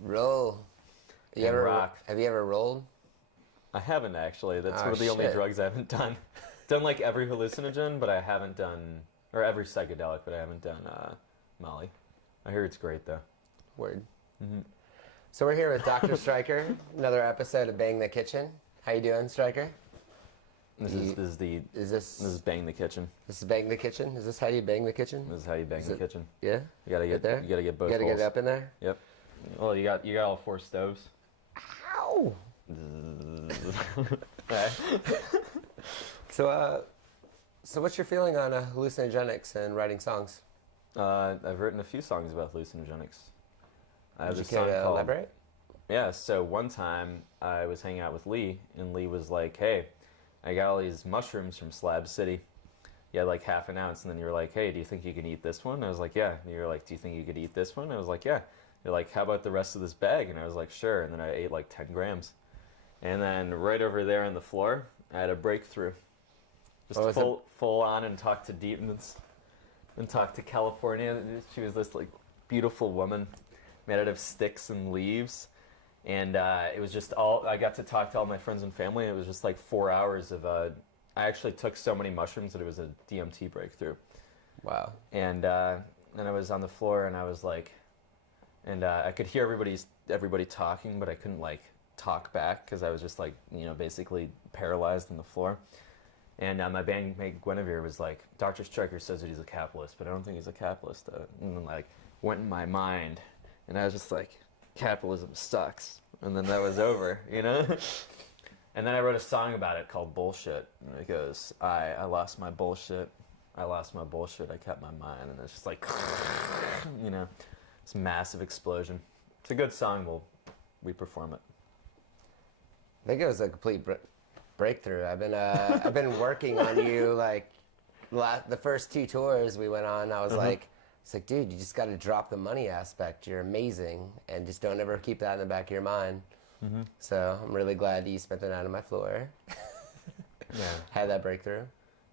Roll. Rock. Have you ever rolled? I haven't actually. That's Oh, one of the only shit. drugs I haven't done. Done like every hallucinogen, but I haven't done, or every psychedelic, but I haven't done Molly. I hear it's great though. Word. So we're here with Dr. Stryker. Another episode of Bang the Kitchen. How you doing, Stryker? This is Bang the Kitchen. This is Bang the Kitchen? Is this how you bang the kitchen? This is how you bang the kitchen. Yeah? You gotta get there? You gotta get both. You gotta holes. get it up in there? Yep. Well, you got all 4 stoves. Ow! So what's your feeling on hallucinogenics and writing songs? I've written a few songs about hallucinogenics. I have Would you a song care to called. elaborate? Yeah, so one time I was hanging out with Lee, and Lee was like, hey, I got all these mushrooms from Slab City. You had like half an ounce, and then you were like, hey, do you think you can eat this one? And I was like, yeah. And you were like, do you think you could eat this one? And I was like, yeah. You're like, how about the rest of this bag? And I was like, sure. And then I ate like 10 grams. And then right over there on the floor, I had a breakthrough. Just full on, and talked to demons and talked to California. She was this like beautiful woman made out of sticks and leaves. And it was just I got to talk to all my friends and family. And it was just like 4 hours of, I actually took so many mushrooms that it was a DMT breakthrough. Wow. And I was on the floor, and I was like, and I could hear everybody talking, but I couldn't like talk back because I was just like, basically paralyzed on the floor. And my bandmate Guinevere was like, Dr. Stryker says that he's a capitalist, but I don't think he's a capitalist. And then like went in my mind, and I was just like, capitalism sucks. And then that was over, And then I wrote a song about it called Bullshit. And it goes, I lost my bullshit. I lost my bullshit. I kept my mind. And it's just like, this massive explosion. It's a good song. We perform it. I think it was a complete breakthrough. I've been working on you like the first 2 tours we went on. I was like, it's like, dude, you just got to drop the money aspect. You're amazing, and just don't ever keep that in the back of your mind. So I'm really glad that you spent the night on my floor. Yeah, had that breakthrough.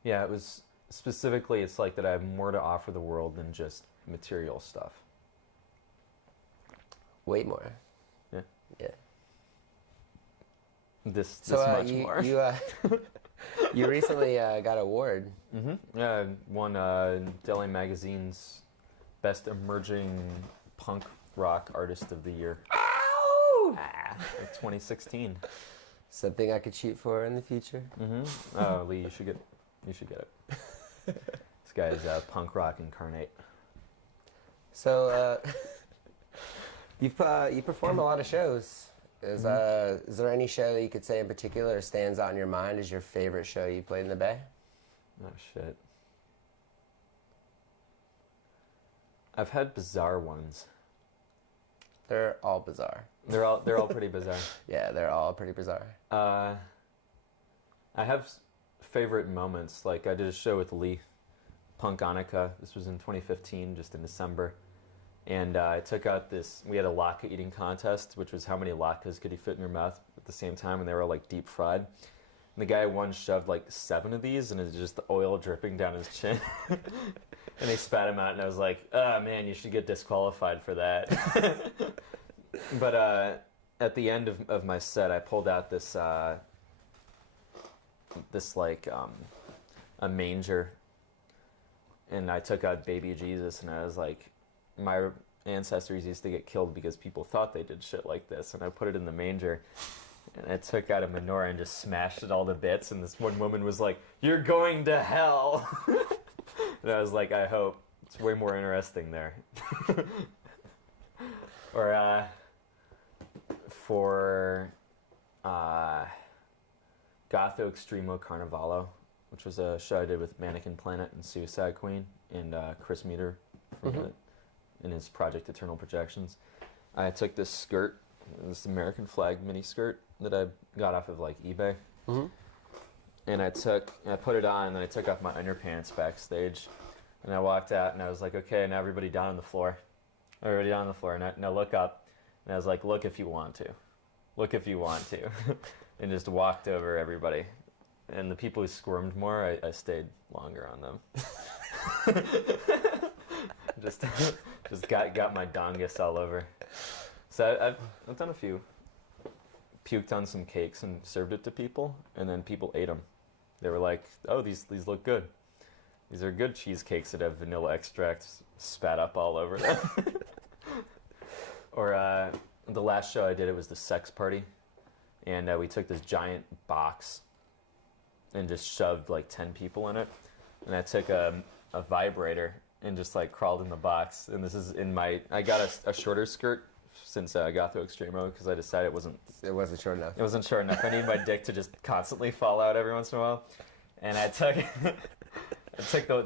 Yeah, it was specifically. It's like that I have more to offer the world than just material stuff. Way more. Yeah. Yeah. This much more. You recently got an award. Yeah, I won Delhi Magazine's Best Emerging Punk Rock Artist of the Year. Ow! Like 2016. Something I could shoot for in the future. Oh, Lee, you should get it. This guy is punk rock incarnate. So you perform a lot of shows. Is there any show that you could say in particular stands out in your mind as your favorite show you played in the Bay? Oh shit. I've had bizarre ones. They're all bizarre. They're all pretty bizarre. Yeah, they're all pretty bizarre. I have favorite moments. Like I did a show with Lee, Punkonica. This was in 2015, just in December. And I took out we had a latke eating contest, which was how many latkes could you fit in your mouth at the same time, and they were all like deep fried. And the guy won shoved like 7 of these, and it's just the oil dripping down his chin. And they spat him out, and I was like, oh man, you should get disqualified for that. But at the end of my set, I pulled out this like a manger, and I took out baby Jesus, and I was like, my ancestors used to get killed because people thought they did shit like this, and I put it in the manger, and I took out a menorah and just smashed it all to bits, and this one woman was like, you're going to hell. And I was like, I hope. It's way more interesting there. Or for Gotho Extremo Carnivalo, which was a show I did with Mannequin Planet and Suicide Queen and Chris Meter from it. In his project Eternal Projections. I took this skirt, this American flag mini skirt that I got off of like eBay. And I put it on, and then I took off my underpants backstage, and I walked out, and I was like, okay, now everybody down on the floor. Everybody down on the floor, and now look up. And I was like, look if you want to. Look if you want to. And just walked over everybody. And the people who squirmed more, I stayed longer on them. just got my dongus all over. So I've done a few. Puked on some cakes and served it to people, and then people ate them. They were like, "Oh, these look good. These are good cheesecakes that have vanilla extract spat up all over them." Or the last show I did, it was the sex party, and we took this giant box and just shoved like 10 people in it, and I took a vibrator and just like crawled in the box. And this is I got a shorter skirt since I got through extreme mode because I decided it wasn't short enough. It wasn't short enough. I need my dick to just constantly fall out every once in a while. And I took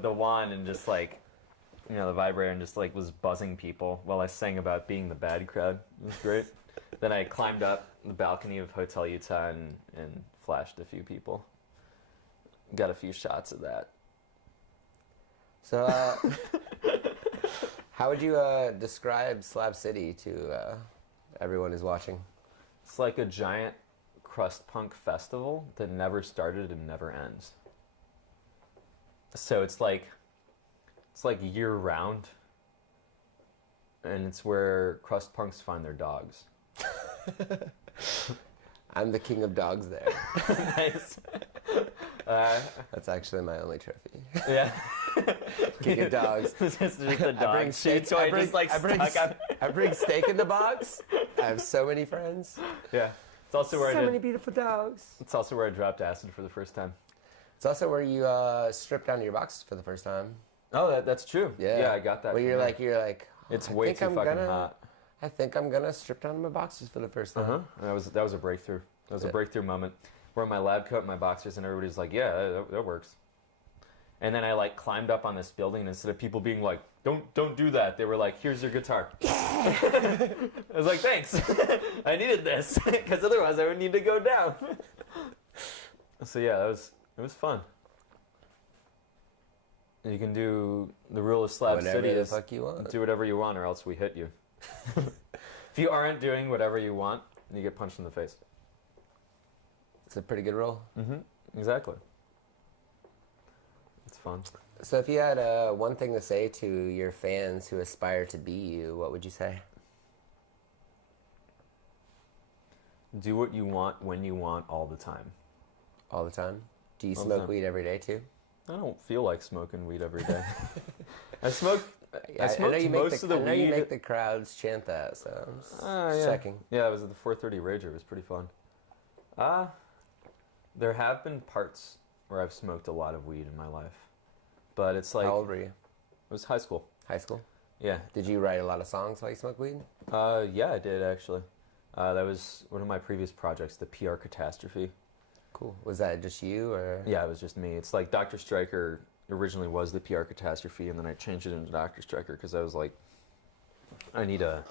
the wand and just like, the vibrator, and just like was buzzing people while I sang about being the bad crowd. It was great. Then I climbed up the balcony of Hotel Utah and flashed a few people. Got a few shots of that. So, how would you describe Slab City to everyone who's watching? It's like a giant crust punk festival that never started and never ends. So it's like year round, and it's where crust punks find their dogs. I'm the king of dogs there. Nice. That's actually my only trophy. Yeah. King of dogs. Just a dog. I bring steak in the box. I have so many friends. Yeah. It's also where many beautiful dogs. It's also where I dropped acid for the first time. It's also where you stripped down your boxes for the first time. Oh, that's true. Yeah. Yeah, I got that. Well, you're like, it's way too fucking hot. I think I'm gonna strip down my boxers for the first time. That was a breakthrough. That was a breakthrough moment. We're in my lab coat and my boxers, and everybody's like, "Yeah, that works." And then I like climbed up on this building, and instead of people being like, "Don't do that," they were like, "Here's your guitar." I was like, "Thanks, I needed this because otherwise I would need to go down." So yeah, it was fun. You can do the rule of Slab City the is fuck you want. do whatever you want, or else we hit you. If you aren't doing whatever you want, you get punched in the face. It's a pretty good rule. Exactly. It's fun. So if you had one thing to say to your fans who aspire to be you, what would you say? Do what you want when you want all the time. All the time? Do you All the smoke time. weed every day too? I don't feel like smoking weed every day. I smoked I know you most of the I know weed. you make the crowds chant that, so I'm just Yeah. checking. Yeah, it was at the 4:30 Rager. It was pretty fun. There have been parts where I've smoked a lot of weed in my life, but it's like How old were you? it was high school. High school? Yeah. Did you write a lot of songs while you smoked weed? Yeah, I did actually. That was one of my previous projects, the PR Catastrophe. Cool. Was that just you, or? Yeah, it was just me. It's like Dr. Stryker originally was the PR Catastrophe, and then I changed it into Dr. Stryker because I was like, I need a...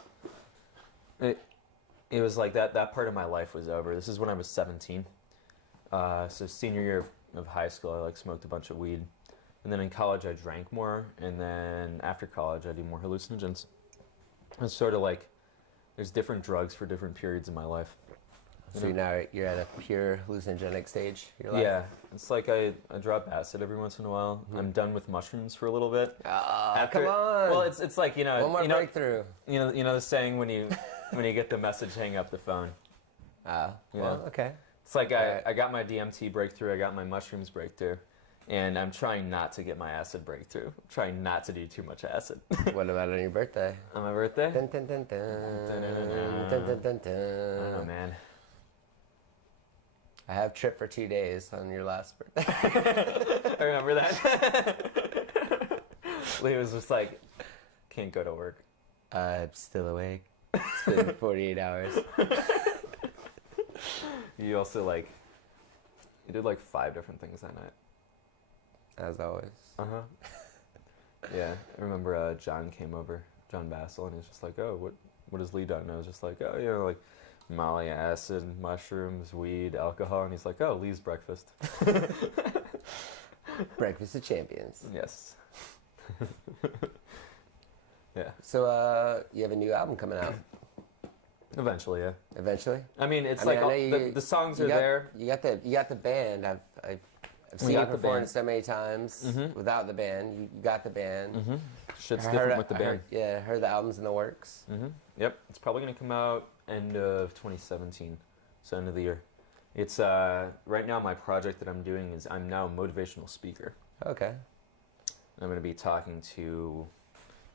It was like that part of my life was over. This is when I was 17. So senior year of high school, I like smoked a bunch of weed. And then in college, I drank more. And then after college, I do more hallucinogens. It's sort of like there's different drugs for different periods in my life. So now you're at a pure hallucinogenic stage of your life? Yeah, it's like I drop acid every once in a while. I'm done with mushrooms for a little bit. Come on! Well, it's like one more breakthrough. You know the saying when you get the message, hang up the phone. Well, okay. It's like I got my DMT breakthrough, I got my mushrooms breakthrough, and I'm trying not to get my acid breakthrough. I'm trying not to do too much acid. What about on your birthday? On my birthday? Dun, dun, dun, dun. Dun, dun, dun, dun. I don't know, man. I have trip for 2 days on your last birthday. I remember that. Lee was just like, can't go to work. I'm still awake. It's been 48 hours. You also you did like 5 different things that night. As always. Yeah, I remember John came over, John Bassel, and he was just like, oh, what has Lee done? And I was just like, oh, like Molly, acid, mushrooms, weed, alcohol. And he's like, oh, Lee's breakfast. Breakfast of champions. Yes. Yeah. So you have a new album coming out. Eventually, yeah. Eventually? I mean, it's I know the songs are there. You got the band. I've seen you perform so many times without the band. You got the band. shit's different with the band. Heard the album's in the works. Yep, it's probably gonna come out end of 2017, so end of the year. It's right now my project that I'm doing is I'm now a motivational speaker. Okay. I'm gonna be talking to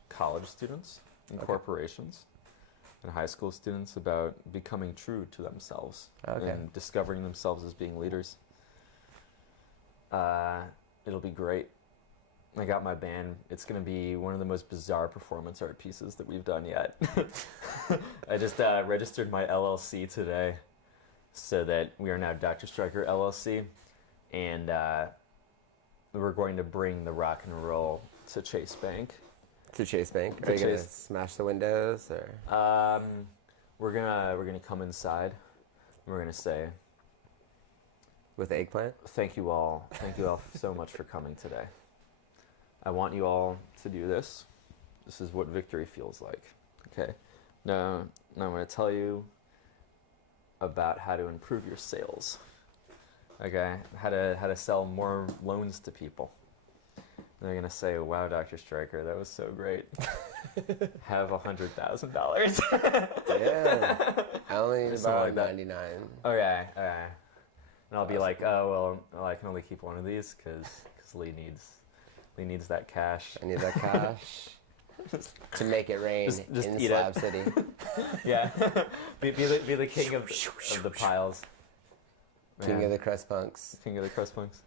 college students and corporations and high school students about becoming true to themselves and discovering themselves as being leaders. It'll be great. I got my band. It's going to be one of the most bizarre performance art pieces that we've done yet. I just registered my LLC today so that we are now Dr. Striker LLC, and we're going to bring the rock and roll to Chase Bank. To Chase Bank? Are you going to smash the windows? Or? We're gonna come inside. We're going to say, with the eggplant? Thank you all so much for coming today. I want you all to do this. This is what victory feels like. Okay. Now I'm going to tell you about how to improve your sales. Okay. How to sell more loans to people. And they're going to say, wow, Dr. Striker, that was so great. Have $100,000. Yeah. I only borrowed like $99. Okay. And I'll be like, oh, well, I can only keep one of these because Lee needs that cash. I need that cash to make it rain just in eat Slab it. City. Yeah, be the king of the piles. King of the crust punks. King of the crust punks.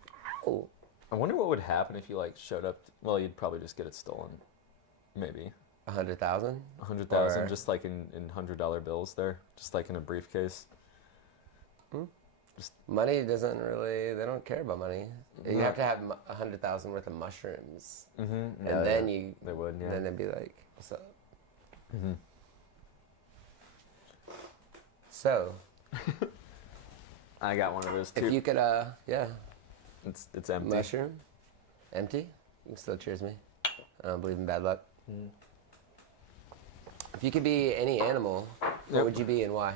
Oh. I wonder what would happen if you showed up. Well, you'd probably just get it stolen. Maybe. 100,000? 100,000, just in $100 bills there, just in a briefcase. Money doesn't really, they don't care about money. You have to have 100,000 worth of mushrooms. And then they would, yeah. Then they'd be like, what's up? So. I got one of those too. If you could, It's empty. Mushroom? Empty? You can still cheers me. I don't believe in bad luck. If you could be any animal, what would you be and why?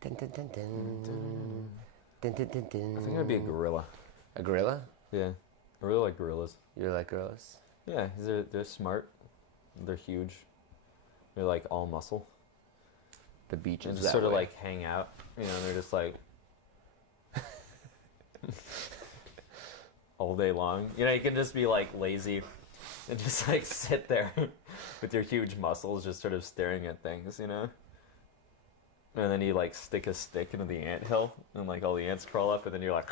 Dun, dun, dun, dun. Dun, dun, dun, dun. I think I'd be a gorilla. A gorilla? Yeah. I really like gorillas. You like gorillas? Yeah, they're smart. They're huge. They're all muscle. The beach is and just sort of hang out. They're just all day long. You can just be lazy and just sit there with your huge muscles just sort of staring at things, And then you stick a stick into the ant hill and all the ants crawl up and then you're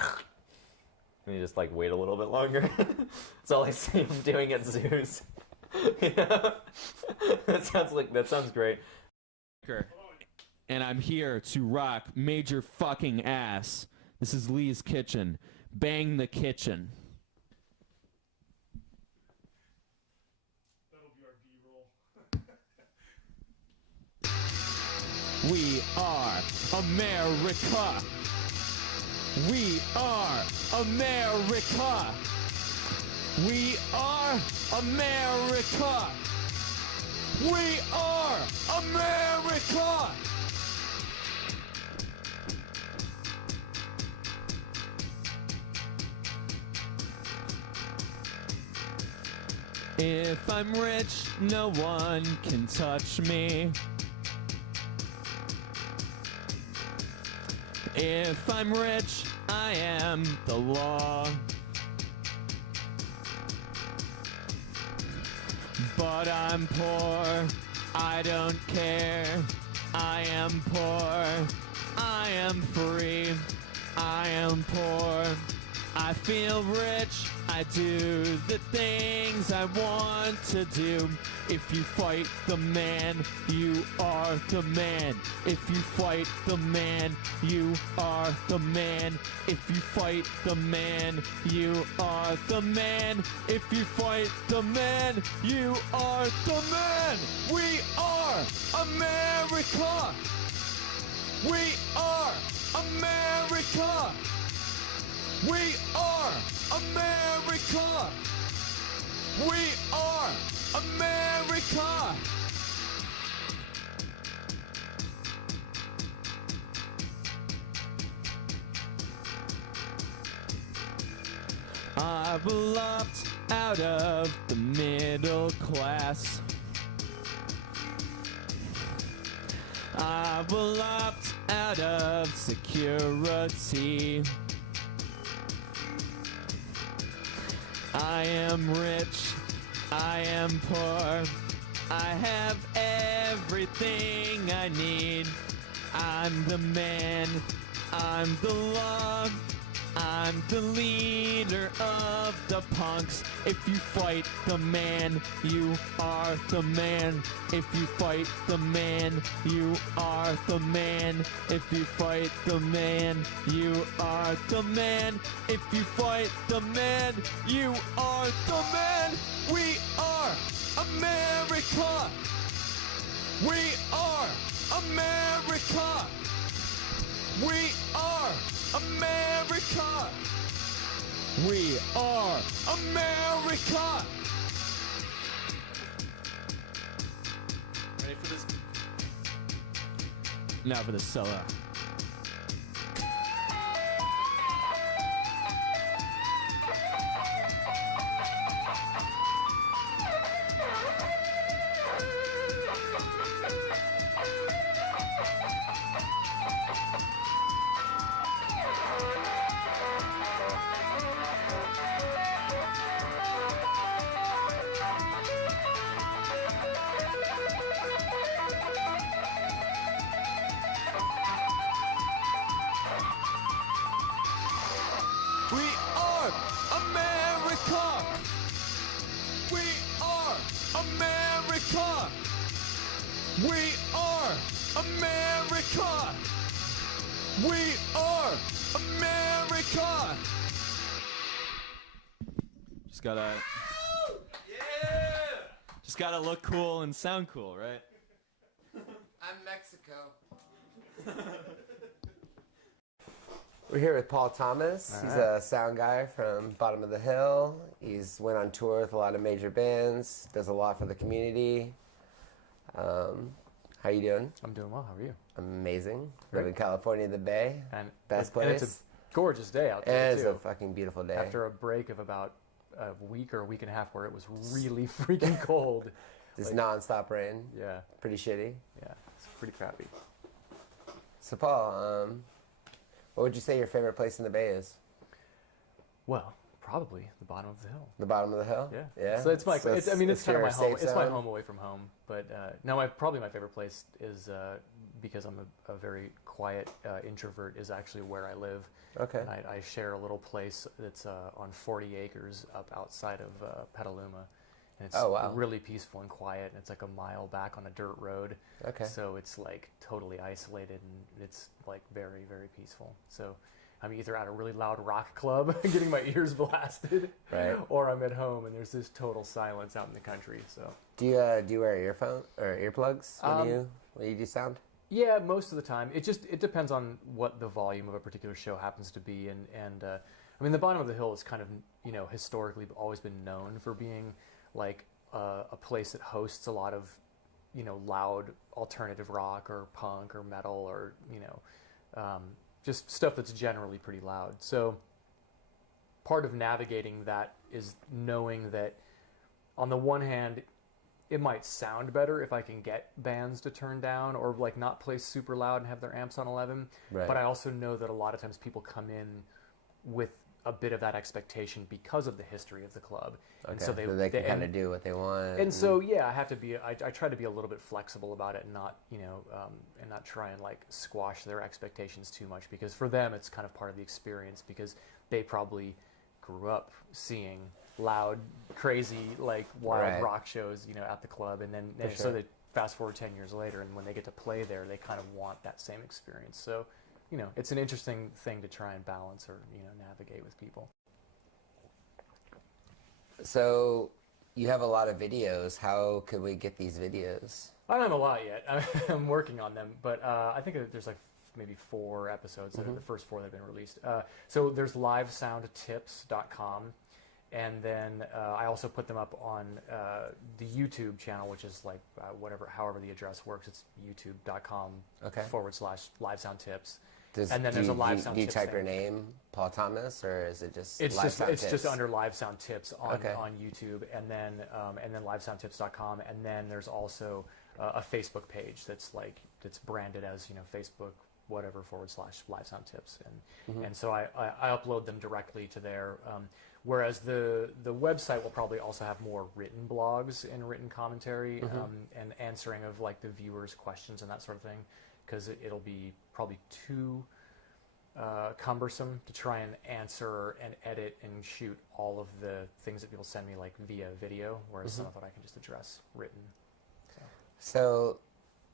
and you just wait a little bit longer. That's all I see them doing at zoos. That sounds great. And I'm here to rock major fucking ass. This is Lee's Kitchen. Bang the kitchen. That'll be our B-roll. We are America. We are America. We are America. We are America. If I'm rich, no one can touch me. If I'm rich, I am the law. But I'm poor, I don't care. I am poor, I am free. I am poor, I feel rich. I do the things I want to do. If you fight the man, you are the man. If you fight the man, you are the man. If you fight the man, you are the man. If you fight the man, you are the man. We are America. We are America. We are America. We are America. I will opt out of the middle class. I will opt out of security. I am rich, I am poor, I have everything I need. I'm the man, I'm the law, I'm the leader of the punks. If you fight the man, you are the man. If you fight the man, you are the man. If you fight the man, you are the man. If you fight the man, you are the man. We are America. We are America. We are America. We are America. Ready for this? Now for the solo. We are America. We are America. We are America. We are America. Just gotta look cool and sound cool, right? I'm Mexico. We're here with Paul Thomas. He's a sound guy from Bottom of the Hill. He's went on tour with a lot of major bands, does a lot for the community. How you doing? I'm doing well. How are you? Amazing. Great. Live in California, the Bay. And Best and place. it's a gorgeous day out there It's too. a fucking beautiful day. After a break of about a week or a week and a half where it was really freaking cold. Just like- non-stop rain. Yeah, Pretty shitty. yeah, it's pretty crappy. So Paul, what would you say your favorite place in the Bay is? Well, probably the bottom of the hill. The Bottom of the Hill? Yeah, Yeah? So it's my. So it's kind of your my home. safe It's my zone? home away from home. But no, probably my favorite place is because I'm a very quiet introvert. Is actually where I live. Okay. And I share a little place that's on 40 acres up outside of Petaluma. And it's Oh, wow. really peaceful and quiet. And it's like a mile back on a dirt road. Okay. So it's like totally isolated and it's like very, very peaceful. So I'm either at a really loud rock club getting my ears blasted, Right. or I'm at home and there's this total silence out in the country. So Do you wear earphone or earplugs when you do sound? yeah, most of the time. It depends on what the volume of a particular show happens to be. And I mean, the Bottom of the Hill is kind of, historically always been known for being like a place that hosts a lot of, loud alternative rock or punk or metal or, just stuff that's generally pretty loud. So part of navigating that is knowing that on the one hand, it might sound better if I can get bands to turn down or like not play super loud and have their amps on 11. Right. But I also know that a lot of times people come in with a bit of that expectation because of the history of the club. Okay. And so they can kind of do what they want. and so, yeah, I have to be. I try to be a little bit flexible about it, and not, and not try and like squash their expectations too much, because for them it's kind of part of the experience, because they probably grew up seeing loud, crazy, like wild Right. rock shows, at the club, and then For so sure. they fast forward 10 years later, and when they get to play there, they kind of want that same experience. So, it's an interesting thing to try and balance or navigate with people. So you have a lot of videos. How could we get these videos? I don't have a lot yet. I'm working on them, but I think that there's like maybe 4 episodes. That are the first 4 that have been released. So there's livesoundtips.com, and then I also put them up on the YouTube channel, which is like however the address works. It's youtube.com Okay. /livesoundtips. And then there's a live sound Do you tips type thing. your name, Paul Thomas, or is it just It's live just sound it's tips? just under live sound tips on Okay. on YouTube, and then livesoundtips.com, and then there's also a Facebook page that's branded as Facebook whatever / live sound tips, and so I upload them directly to there. Whereas the website will probably also have more written blogs and written commentary and answering of like the viewers' questions and that sort of thing, because it'll be probably too cumbersome to try and answer and edit and shoot all of the things that people send me like via video, whereas some of it I can just address written. So,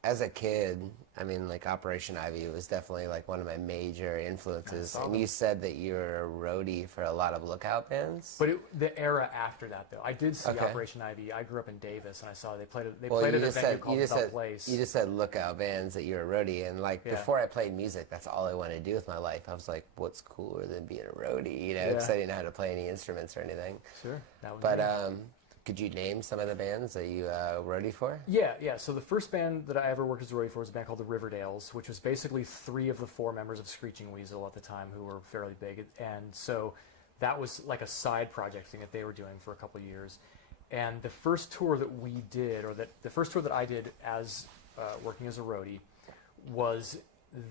as a kid, I mean, like Operation Ivy was definitely like one of my major influences. And you said that you were a roadie for a lot of lookout bands. But the era after that, though, I did see Okay. Operation Ivy. I grew up in Davis, and I saw they played at Well, a you venue just said called you just The said Place. you just said lookout bands that you're a roadie, and like Yeah. before I played music, that's all I wanted to do with my life. I was like, what's cooler than being a roadie? You know, because Yeah. I didn't know how to play any instruments or anything. Sure, that was But me. could you name some of the bands that you roadie for? Yeah. So the first band that I ever worked as a roadie for was a band called the Riverdales, which was basically 3 of the 4 members of Screeching Weasel at the time, who were fairly big. And so that was like a side project thing that they were doing for a couple of years. And the first tour that we did, or the first tour that I did as working as a roadie, was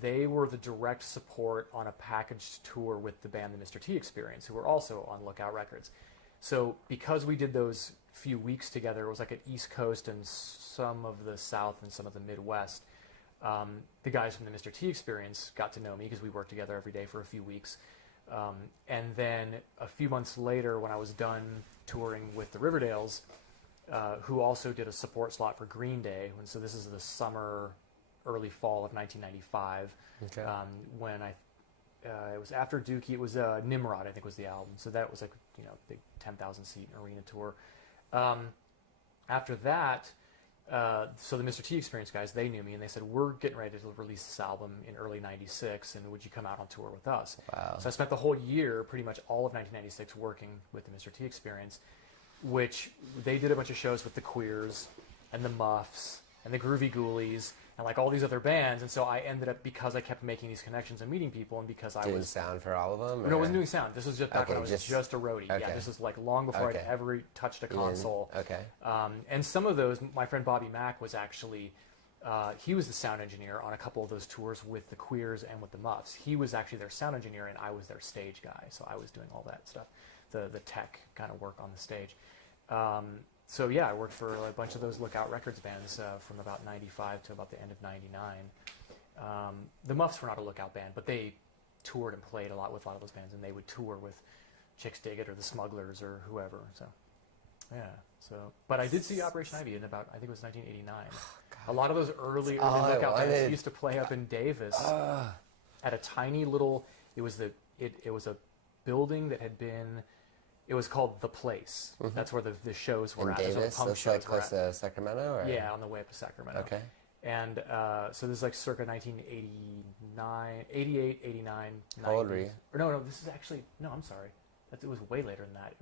they were the direct support on a packaged tour with the band the Mr. T Experience, who were also on Lookout Records. So because we did those few weeks together, it was like an East Coast and some of the South and some of the Midwest. The guys from the Mr. T Experience got to know me because we worked together every day for a few weeks. And then a few months later, when I was done touring with the Riverdales, who also did a support slot for Green Day, and so this is the summer, early fall of 1995, Okay. when it was after Dookie. It was Nimrod, I think, was the album. So that was like big 10,000 seat arena tour. After that, so the Mr. T Experience guys, they knew me, and they said, we're getting ready to release this album in early '96, and would you come out on tour with us? Wow. So I spent the whole year, pretty much all of 1996, working with the Mr. T Experience, which they did a bunch of shows with the Queers and the Muffs and the Groovy Ghoulies and like all these other bands. And so I ended up, because I kept making these connections and meeting people, and because I Doing was sound for all of them? no, I or- wasn't doing sound. This was just back when I Okay, was just a roadie. Yeah, okay. this is like long before Okay. I'd ever touched a console. Okay. And some of those, my friend Bobby Mack was actually, he was the sound engineer on a couple of those tours with the Queers and with the Muffs. He was actually their sound engineer, and I was their stage guy. So I was doing all that stuff, the tech kind of work on the stage. So yeah, I worked for a bunch of those Lookout Records bands from about '95 to about the end of '99. The Muffs were not a Lookout band, but they toured and played a lot with a lot of those bands, and they would tour with Chicks Dig It or the Smugglers or whoever. So yeah. So, but I did see Operation Ivy in about, I think it was 1989. A lot of those early all I Lookout bands wanted. used to play up in Davis at a tiny little. It was a building that had been. It was called The Place. That's where the shows were In at. That's where the Davis? punk That's shows like were close at. to Sacramento? Or? Yeah, on the way up to Sacramento. Okay. And so this is like circa 1989, 88, 89, 90. How old were you? Or no, this is actually, no, I'm sorry. It was way later than that.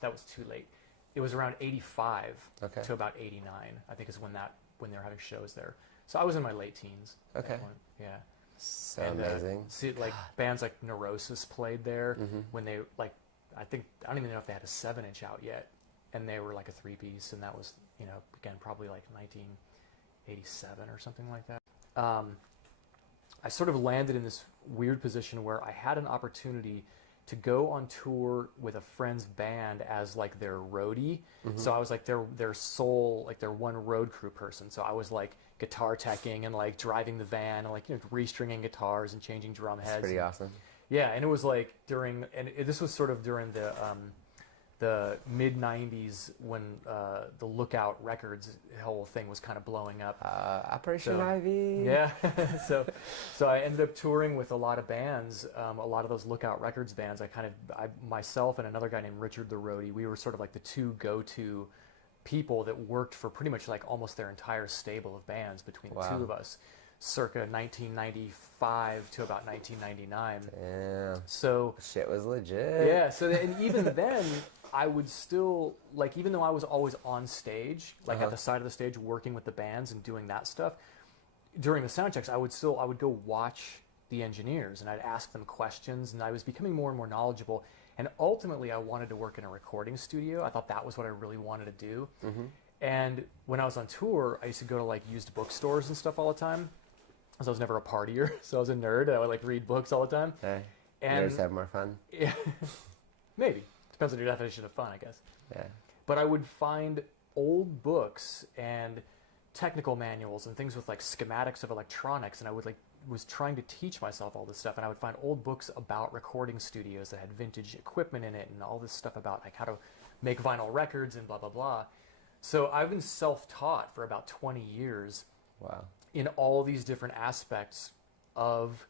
That was too late. It was around 85 Okay. to about 89, I think, is when they were having shows there. So I was in my late teens. at that Okay. point. Yeah. So And, amazing. see, like bands like Neurosis played there Mm-hmm. when they like. I don't even know if they had a 7-inch out yet, and they were like a 3-piece, and that was again probably like 1987 or something like that. I sort of landed in this weird position where I had an opportunity to go on tour with a friend's band as like their roadie. So I was like their sole, like their one road crew person. So I was like guitar teching and like driving the van and like restringing guitars and changing drum heads. That's pretty and- awesome. Yeah, and it was like this was sort of during the mid '90s when the Lookout Records whole thing was kind of blowing up. Operation So- Ivy. Yeah, so I ended up touring with a lot of bands, a lot of those Lookout Records bands. I myself and another guy named Richard the Roadie, we were sort of like the two go-to people that worked for pretty much like almost their entire stable of bands between the Wow. two of us, circa 1995 to about 1999. Yeah. So Shit was legit. yeah, so and even then, I would still like, even though I was always on stage, like at the side of the stage, working with the bands and doing that stuff. During the sound checks, I would go watch the engineers, and I'd ask them questions, and I was becoming more and more knowledgeable. And ultimately, I wanted to work in a recording studio. I thought that was what I really wanted to do. And when I was on tour, I used to go to like used bookstores and stuff all the time, because I was never a partier, so I was a nerd. I would like read books all the time. Hey, And nerds have more fun. yeah, maybe depends on your definition of fun, I guess. Yeah. But I would find old books and technical manuals and things with like schematics of electronics, and I would like was trying to teach myself all this stuff, and I would find old books about recording studios that had vintage equipment in it and all this stuff about like how to make vinyl records and blah blah blah. So I've been self-taught for about 20 years. Wow. In all these different aspects of,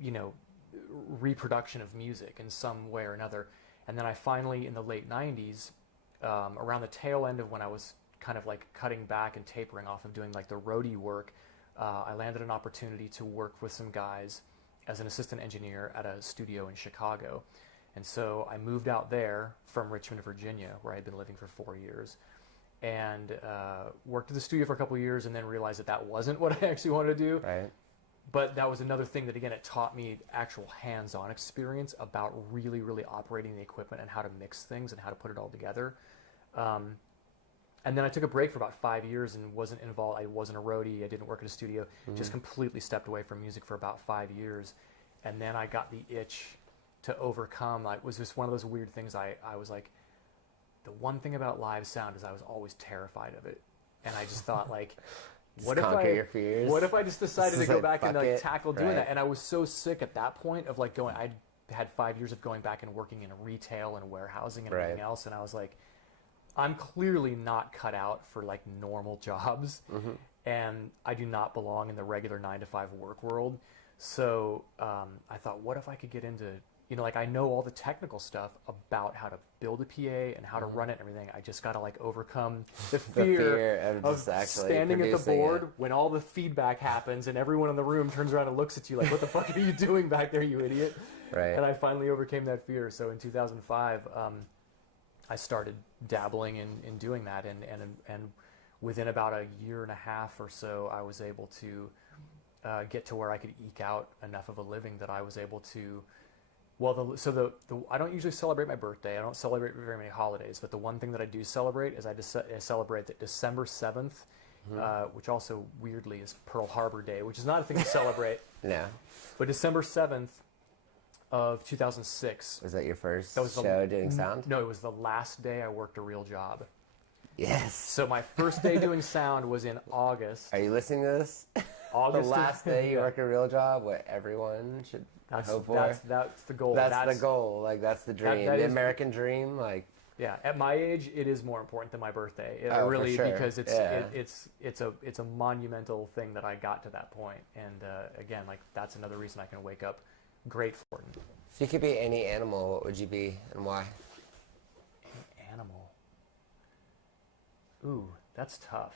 you know, reproduction of music in some way or another. And then I finally, in the late 90s, around the tail end of when I was kind of like cutting back and tapering off of doing like the roadie work, I landed an opportunity to work with some guys as an assistant engineer at a studio in Chicago. And so I moved out there from Richmond, Virginia, where I had been living for 4 years, and worked at the studio for a couple of years, and then realized that that wasn't what I actually wanted to do. Right. But that was another thing that, again, it taught me actual hands-on experience about really, really operating the equipment and how to mix things and how to put it all together. And then I took a break for about 5 years and wasn't involved. I wasn't a roadie. I didn't work at a studio. Just completely stepped away from music for about 5 years. And then I got the itch to overcome. It was just one of those weird things. I was like, the one thing about live sound is I was always terrified of it. And I just thought, like, what if I just decided to go back and like tackle doing that? And I was so sick at that point of like going, I'd had 5 years of going back and working in retail and warehousing and everything else. And I was like, I'm clearly not cut out for like normal jobs. And I do not belong in the regular 9-to-5 work world. So I thought, what if I could get into, you know, like I know all the technical stuff about how to build a PA and how to run it and everything. I just got to like overcome the fear of standing at the board when all the feedback happens and everyone in the room turns around and looks at you like, what the fuck are you doing back there, you idiot? Right. And I finally overcame that fear. So in 2005, I started dabbling in doing that. And within about a year and a half or so, I was able to get to where I could eke out enough of a living that I was able to. Well, I don't usually celebrate my birthday. I don't celebrate very many holidays. But the one thing that I do celebrate is I celebrate that December 7th, which also weirdly is Pearl Harbor Day, which is not a thing to celebrate. No. But December 7th of 2006. Was that your first show doing sound? No, it was the last day I worked a real job. Yes. So my first day doing sound was in August. Are you listening to this? August. The last day you work a real job, what everyone should hope for. That's the goal. That's the goal. Like, that's the dream. The American dream. Like, yeah. At my age, it is more important than my birthday. For sure. Because it's a monumental thing that I got to that point. And again, like that's another reason I can wake up grateful. If you could be any animal, what would you be and why? Any animal. Ooh, that's tough.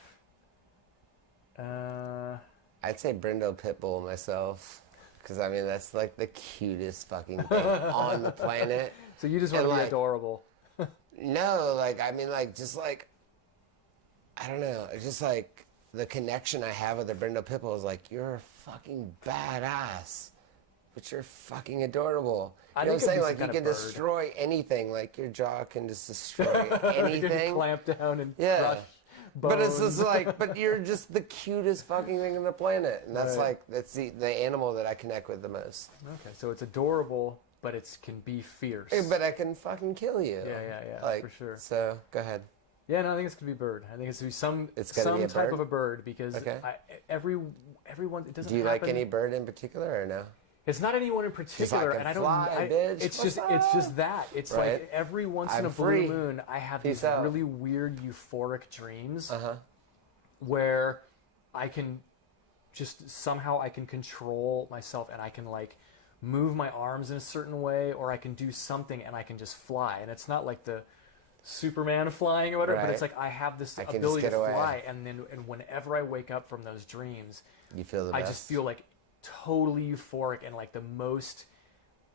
I'd say Brindle Pitbull myself, because I mean that's like the cutest fucking thing on the planet. So you just want to be adorable? No, like I mean like just like I don't know, it's just like the connection I have with the Brindle Pitbull is like you're a fucking badass, but you're fucking adorable. You know what I'm saying? Like you can destroy anything. Like your jaw can just destroy anything. You can clamp down and crush. Bones. But it's just like, but you're just the cutest fucking thing on the planet, and that's like that's the animal that I connect with the most. Okay, so it's adorable, but it can be fierce. But I can fucking kill you. Yeah, like, for sure. So go ahead. Yeah, no, I think it's gonna be bird. I think it's gonna be some be type of a bird because everyone it doesn't. Do you happen. like any bird in particular or no? It's not anyone in particular, like and I don't. Bitch. It's just that. It's like every once in a blue moon, I have these really weird euphoric dreams where I can just somehow I can control myself, and I can like move my arms in a certain way, or I can do something, and I can just fly. And it's not like the Superman flying or whatever, but it's like I have this ability to fly, and whenever I wake up from those dreams, you feel the best. I just feel like totally euphoric and like the most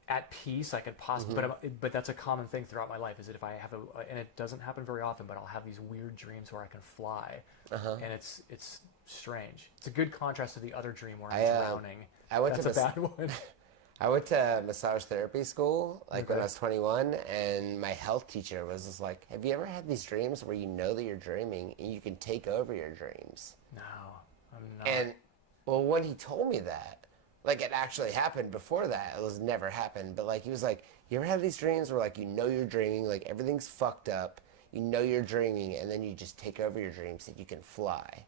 at peace I could possibly. But that's a common thing throughout my life. Is that if I have and it doesn't happen very often, but I'll have these weird dreams where I can fly, and it's strange. It's a good contrast to the other dream where I'm drowning. I went That's to a bad one. I went to massage therapy school, like when I was 21, and my health teacher was just like, have you ever had these dreams where you know that you're dreaming and you can take over your dreams? No, I'm not. And, well, when he told me that, like, it actually happened before that. It was never happened. But, like, he was like, you ever had these dreams where, like, you know you're dreaming, like, everything's fucked up, you know you're dreaming, and then you just take over your dreams and you can fly.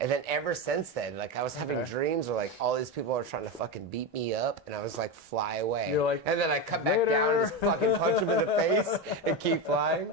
And then ever since then, like, I was having dreams where, like, all these people are trying to fucking beat me up, and I was like, fly away. You're like, and then I come back down and just fucking punch them in the face and keep flying.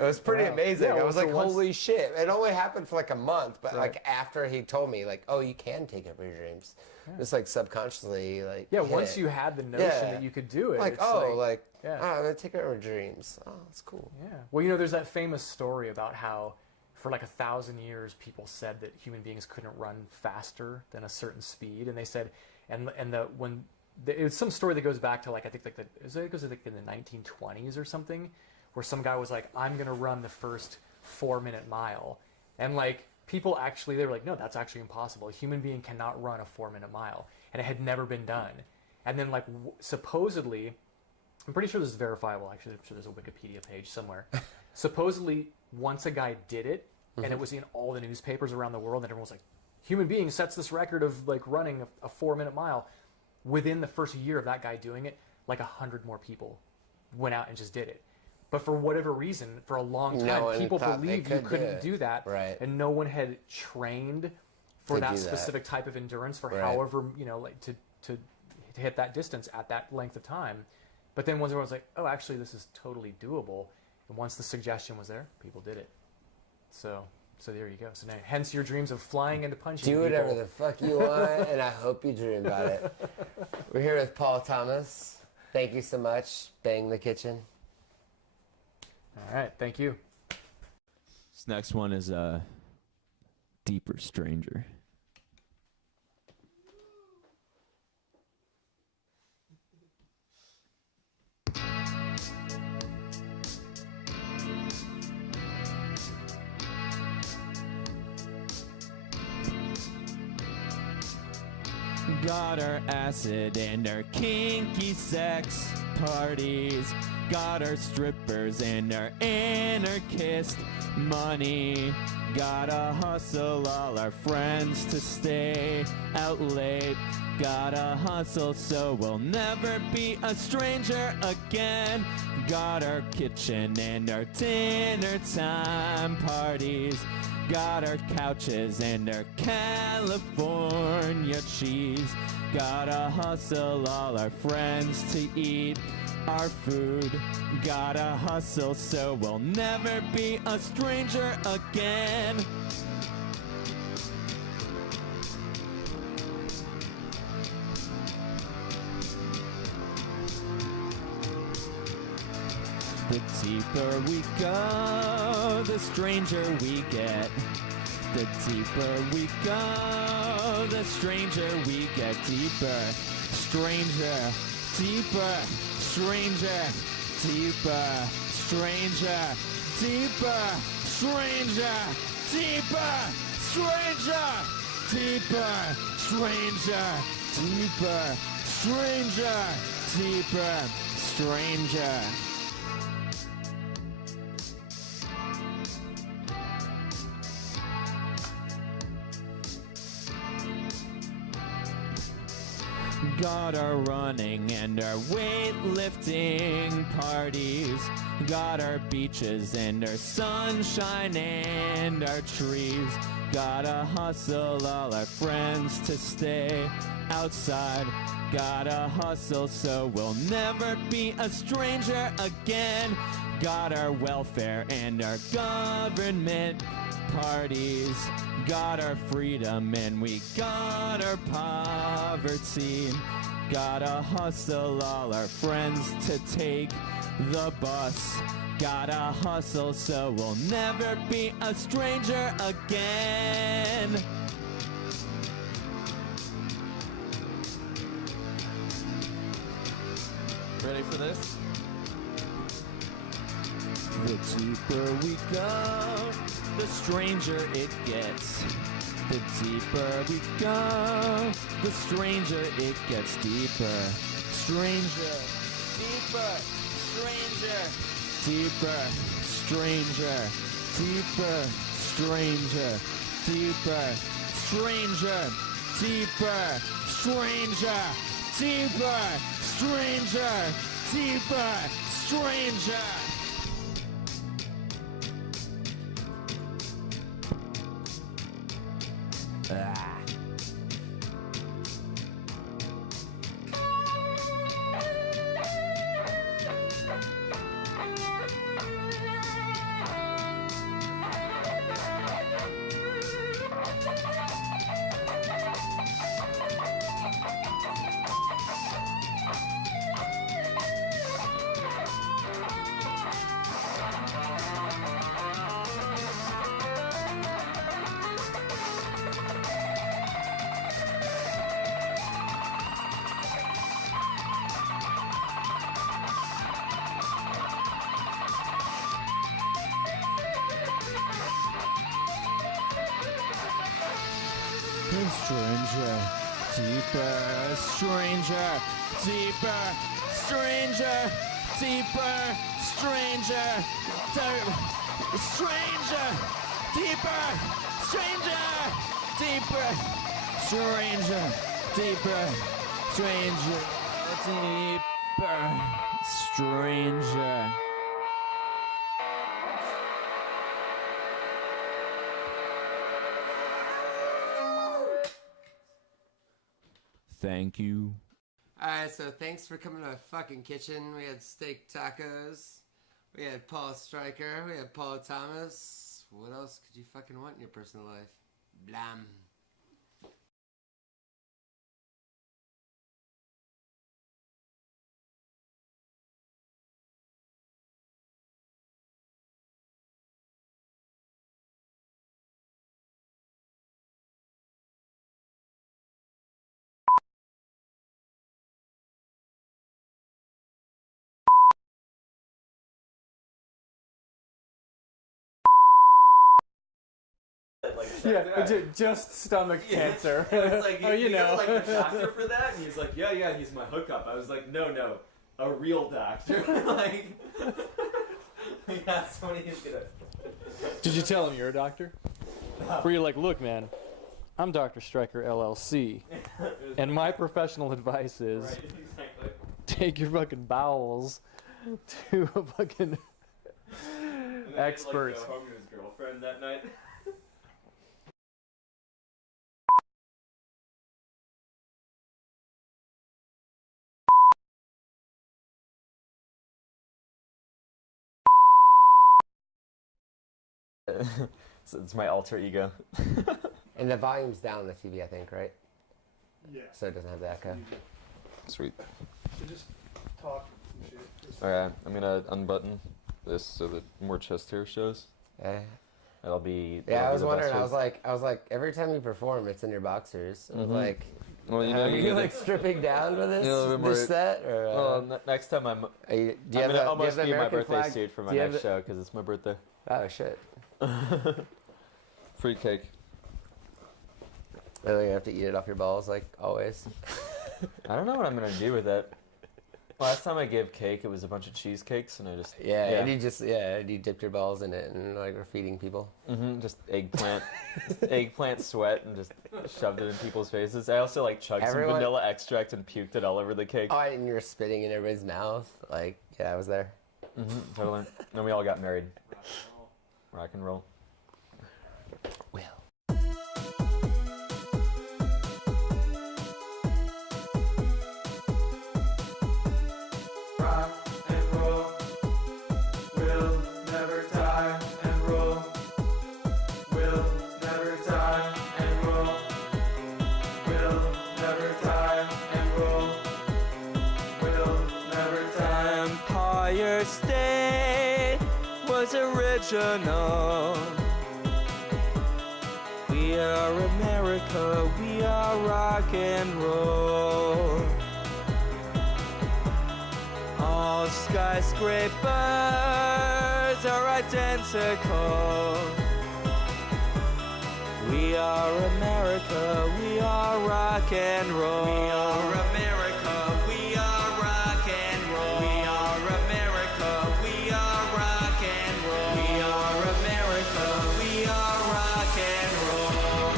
It was pretty amazing. Yeah, I was so like, once- holy shit. It only happened for like a month, but like after he told me, like, oh, you can take over your dreams. It's like subconsciously, like, Yeah, hit once it. you had the notion that you could do it, Like, it's oh, like, yeah. oh, I'm going to take over dreams. Oh, that's cool. Yeah. Well, you know, there's that famous story about how for like 1,000 years people said that human beings couldn't run faster than a certain speed, and they said, it was some story that goes back to like I think like it goes like in the 1920s or something, where some guy was like, I'm gonna run the first 4-minute mile, and like people actually they were like, no, that's actually impossible. A human being cannot run a 4-minute mile, and it had never been done. And then like supposedly, I'm pretty sure this is verifiable. Actually, I'm sure there's a Wikipedia page somewhere. Supposedly, once a guy did it, and it was in all the newspapers around the world, and everyone was like, human being sets this record of like running a 4-minute mile. Within the first year of that guy doing it, like 100 more people went out and just did it. But for whatever reason, for a long time, No one people thought they believed you could couldn't do that, Right. and no one had trained for To that do that. specific type of endurance for Right. however, you know, like to hit that distance at that length of time. But then once everyone was like, oh, actually, this is totally doable, and once the suggestion was there, people did it. So there you go. So now, hence your dreams of flying and punching Do people. whatever the fuck you want, and I hope you dream about it. We're here with Paul Thomas. Thank you so much. Bang the kitchen. All right, thank you. This next one is a deeper stranger. Got our acid and our kinky sex parties. Got our strippers and our anarchist money. Gotta hustle all our friends to stay out late. Gotta hustle so we'll never be a stranger again. Got our kitchen and our dinner time parties. Got our couches and our California cheese. Gotta hustle all our friends to eat our food. Gotta hustle so we'll never be a stranger again. The deeper we go, the stranger we get. The deeper we go, the stranger we get. Deeper, stranger, deeper, stranger, deeper, stranger, deeper, stranger, deeper, stranger, deeper, stranger, deeper, stranger, deeper, stranger. Got our running and our weightlifting parties. Got our beaches and our sunshine and our trees. Gotta hustle all our friends to stay outside. Gotta hustle so we'll never be a stranger again. Got our welfare and our government parties. Got our freedom and we got our poverty. Gotta hustle all our friends to take the bus. Gotta hustle so we'll never be a stranger again. Ready for this? The deeper we go, the stranger it gets. The deeper we go, the stranger it gets deeper. Stranger, deeper, stranger, deeper, stranger, deeper, stranger, deeper, stranger, deeper, stranger, deeper, stranger, deeper, stranger. Stranger, deeper, stranger, deeper, stranger, deeper, stranger, stranger, deeper, stranger, deeper, stranger, deeper, stranger, deeper, stranger. Thank you. Alright, so thanks for coming to my fucking kitchen. We had steak tacos. We had Paul Stryker. We had Paul Thomas. What else could you fucking want in your personal life? Blam. Yeah, just stomach cancer. It's like, Oh, you know. like the doctor for that? And he's like, yeah, he's my hookup. I was like, no, a real doctor. like, that's when he's gonna. Did you tell him you're a doctor? Were you like, look, man, I'm Dr. Stryker LLC, and my professional advice is Right, exactly. take your fucking bowels to a fucking And then expert. He'd, like, go home to his girlfriend that night. So it's my alter ego. And the volume's down on the TV, I think, right? Yeah. So it doesn't have the echo. Sweet. So just talk some shit. Alright, I'm gonna unbutton this so that more chest hair shows. That'll be. Yeah, I was the best wondering. way. I was like, every time you perform, it's in your boxers. I was Mhm. like, Well, you know, are you you get like stripping down for this, Yeah, a little bit more- this set? Or, Well, next time I'm. are you, do you I'm have gonna the, do you almost have the be in my American birthday flag? suit for my Do you have next the- show because it's my birthday. Oh shit! Free cake. Oh, you have to eat it off your balls like always. I don't know what I'm gonna do with it. Last time I gave cake, it was a bunch of cheesecakes, and I just Yeah, and you dipped your balls in it and like were feeding people. just eggplant sweat, and just shoved it in people's faces. I also like chugged some vanilla extract and puked it all over the cake. Oh, and you were spitting in everybody's mouth. Like, yeah, I was there. Totally. And we all got married. Rock and roll. Will. Rock and roll, we'll never die and roll, we'll never die and roll, we'll never die and roll, we'll never die. Empire State was original. We are America, we are rock and roll. All skyscrapers are identical. We are America, we are rock and roll. We are America, we are rock and roll. We are America, we are rock and roll. We are America, we are rock and roll.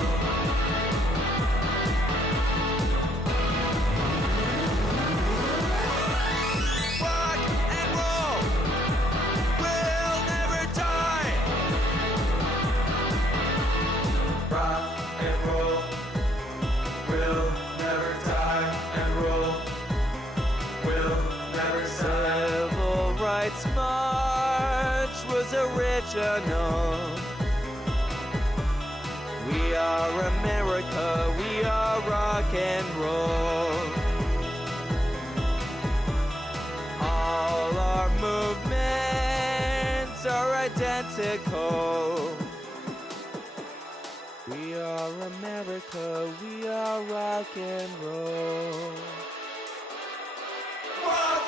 Rock and roll will never die. Rock and roll will never die, and roll will never die. Civil Rights March was original. We are America, we are rock and roll. All our movements are identical. We are America, we are rock and roll. Rock